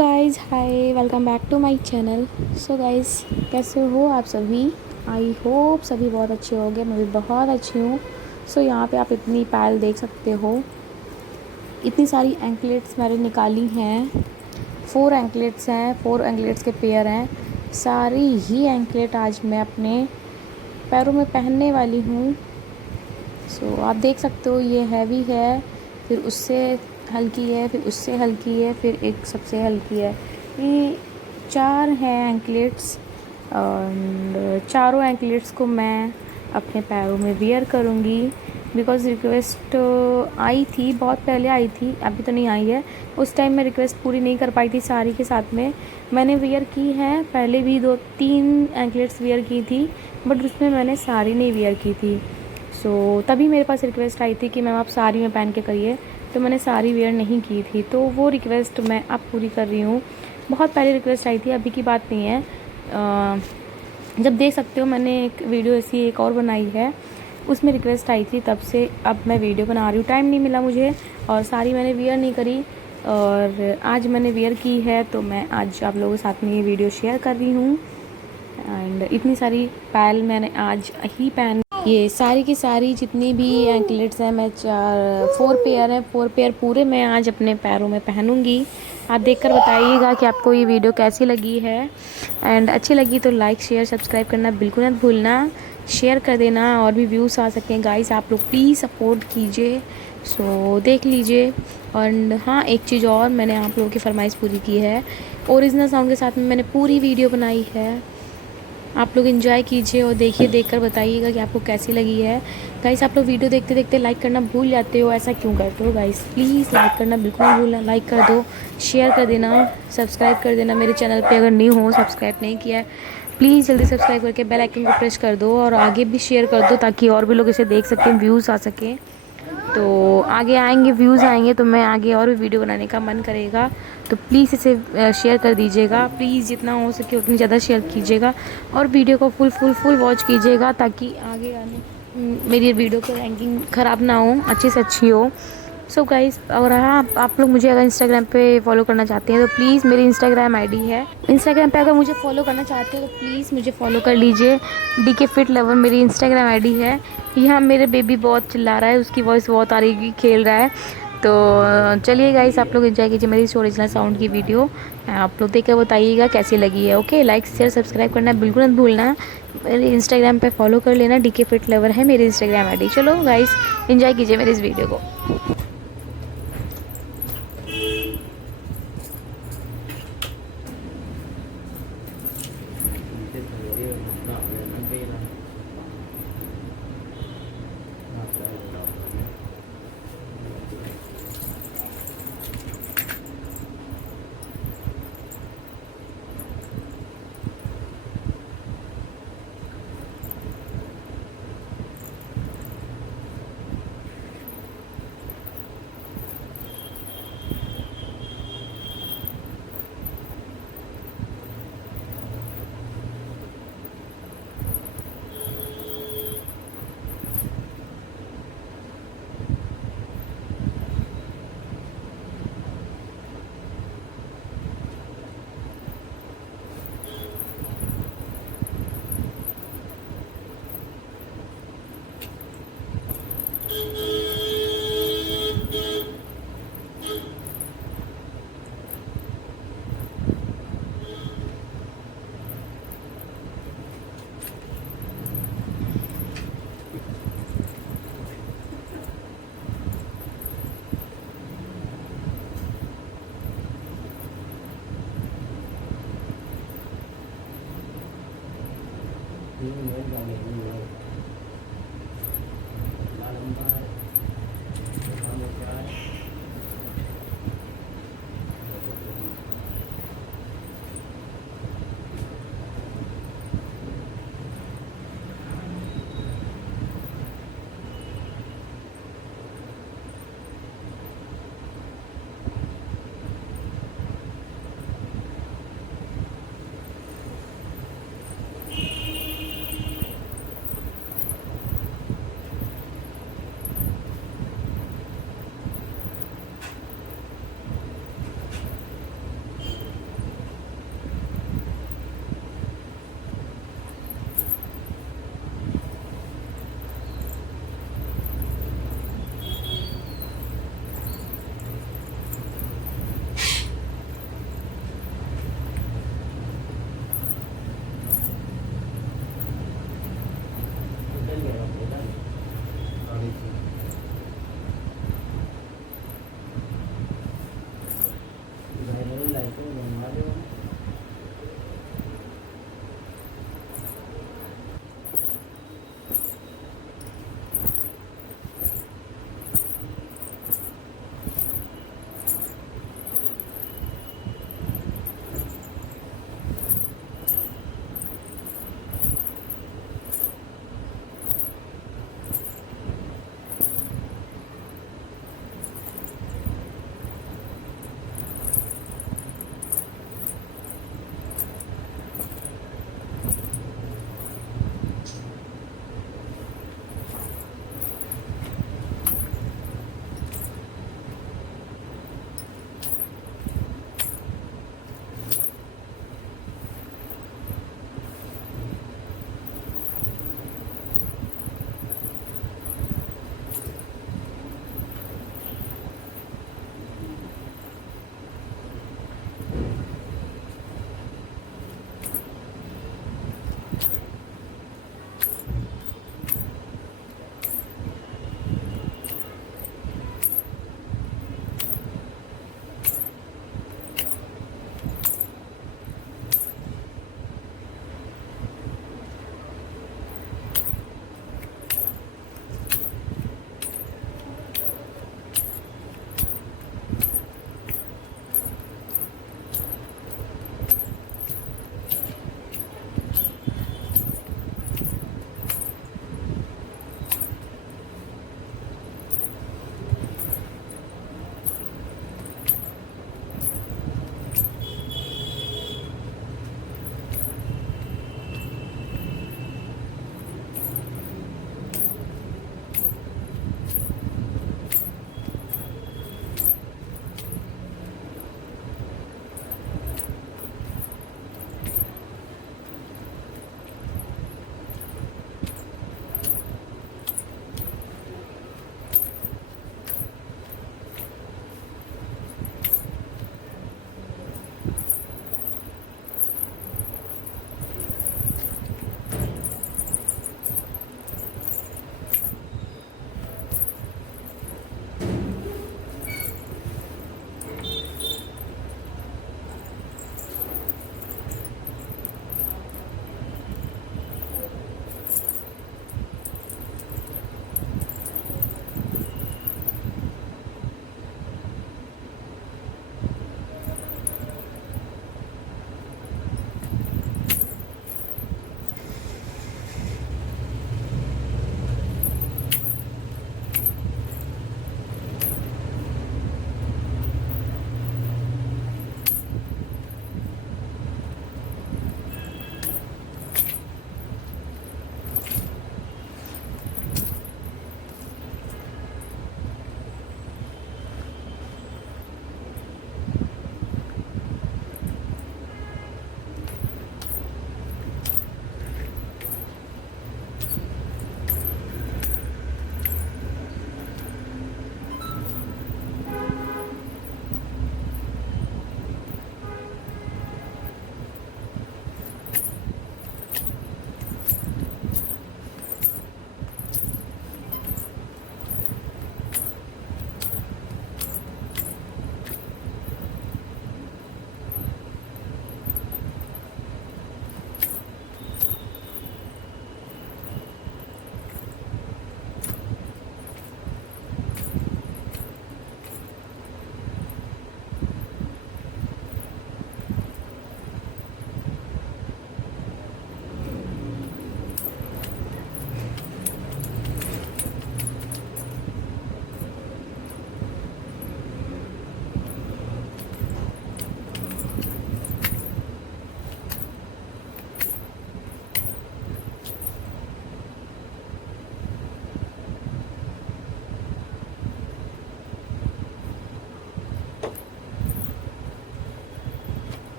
Guys, hi, welcome back to my channel. So guys, कैसे हो आप सभी? आई होप सभी बहुत अच्छे होंगे। मैं भी बहुत अच्छी हूँ। सो यहाँ पे आप इतनी पायल देख सकते हो। इतनी सारी एंकलेट्स मैंने निकाली हैं। 4 एंकलेट्स हैं, 4 एंकलेट्स के पेयर हैं। सारी ही एंकलेट आज मैं अपने पैरों में पहनने वाली हूँ। सो आप देख सकते हो, ये हैवी है, फिर उससे हल्की है, फिर उससे हल्की है, फिर एक सबसे हल्की है। ये 4 हैं एंकलेट्स और चारों एंकलेट्स को मैं अपने पैरों में वियर करूँगी। बिकॉज़ रिक्वेस्ट आई थी, बहुत पहले आई थी, अभी तो नहीं आई है। उस टाइम मैं रिक्वेस्ट पूरी नहीं कर पाई थी सारी के साथ में। मैंने वियर की हैं, पहले भी 2-3 एंकलेट्स वियर की थी, बट उसमें मैंने सारी नहीं वियर की थी। सो तभी मेरे पास रिक्वेस्ट आई थी कि मैम आप साड़ी में पहन के करिए, तो मैंने साड़ी वेयर नहीं की थी, तो वो रिक्वेस्ट मैं अब पूरी कर रही हूँ। बहुत पहले रिक्वेस्ट आई थी, अभी की बात नहीं है। जब देख सकते हो, मैंने एक वीडियो ऐसी एक और बनाई है, उसमें रिक्वेस्ट आई थी, तब से अब मैं वीडियो बना रही हूँ। टाइम नहीं मिला मुझे और साड़ी मैंने वेयर नहीं करी, और आज मैंने वेयर की है, तो मैं आज आप लोगों के साथ में ये वीडियो शेयर कर रही हूँ। एंड इतनी सारी पायल मैंने आज ही पहन, ये सारी की सारी जितनी भी एंकलेट्स हैं, मैं 4 पेयर हैं, 4 पेयर पूरे मैं आज अपने पैरों में पहनूंगी। आप देखकर बताइएगा कि आपको ये वीडियो कैसी लगी है। एंड अच्छी लगी तो लाइक शेयर सब्सक्राइब करना बिल्कुल मत भूलना। शेयर कर देना और भी व्यूज़ आ सकें गाइस, आप लोग प्लीज़ सपोर्ट कीजिए। सो देख लीजिए। और हाँ, एक चीज़ और, मैंने आप लोगों की फरमाइश पूरी की है। ओरिजिनल साउंड के साथ में मैंने पूरी वीडियो बनाई है, आप लोग एंजॉय कीजिए और देखिए, देखकर बताइएगा कि आपको कैसी लगी है। गाइस, आप लोग वीडियो देखते देखते लाइक करना भूल जाते हो, ऐसा क्यों करते हो गाइस? प्लीज़ लाइक करना बिल्कुल मत भूलना। लाइक कर दो, शेयर कर देना, सब्सक्राइब कर देना। मेरे चैनल पे अगर न्यू हो, सब्सक्राइब नहीं किया है, प्लीज़ जल्दी सब्सक्राइब करके बेल आइकन को प्रेस कर दो और आगे भी शेयर कर दो, ताकि और भी लोग इसे देख सकें, व्यूज़ आ सकें। तो आगे आएंगे, व्यूज़ आएंगे, तो मैं आगे और भी वीडियो बनाने का मन करेगा। तो प्लीज़ इसे शेयर कर दीजिएगा। प्लीज़ जितना हो सके उतनी ज़्यादा शेयर कीजिएगा और वीडियो को फुल वॉच कीजिएगा, ताकि आगे आने मेरी वीडियो की रैंकिंग ख़राब ना हो, अच्छी से अच्छी हो। सो गाइस, और हाँ, आप लोग मुझे अगर इंस्टाग्राम पे फॉलो करना चाहते हैं तो प्लीज़, मेरी इंस्टाग्राम आईडी है। इंस्टाग्राम पे अगर मुझे फॉलो करना चाहते हो तो प्लीज़ मुझे फॉलो कर लीजिए। DK फिट लवर मेरी इंस्टाग्राम आईडी है। यहाँ मेरे बेबी बहुत चिल्ला रहा है, उसकी वॉइस बहुत आ रही है, खेल रहा है। तो चलिए गाइस, आप लोग एंजॉय कीजिए मेरी इस ओरिजिनल साउंड की वीडियो। आप लोग देखकर बताइएगा कैसी लगी है। ओके, लाइक शेयर सब्सक्राइब करना बिल्कुल मत भूलना। मेरे इंस्टाग्राम पे फॉलो कर लेना, DK फिट लवर है मेरी इंस्टाग्राम आईडी। चलो गाइस, एंजॉय कीजिए मेरी इस वीडियो को।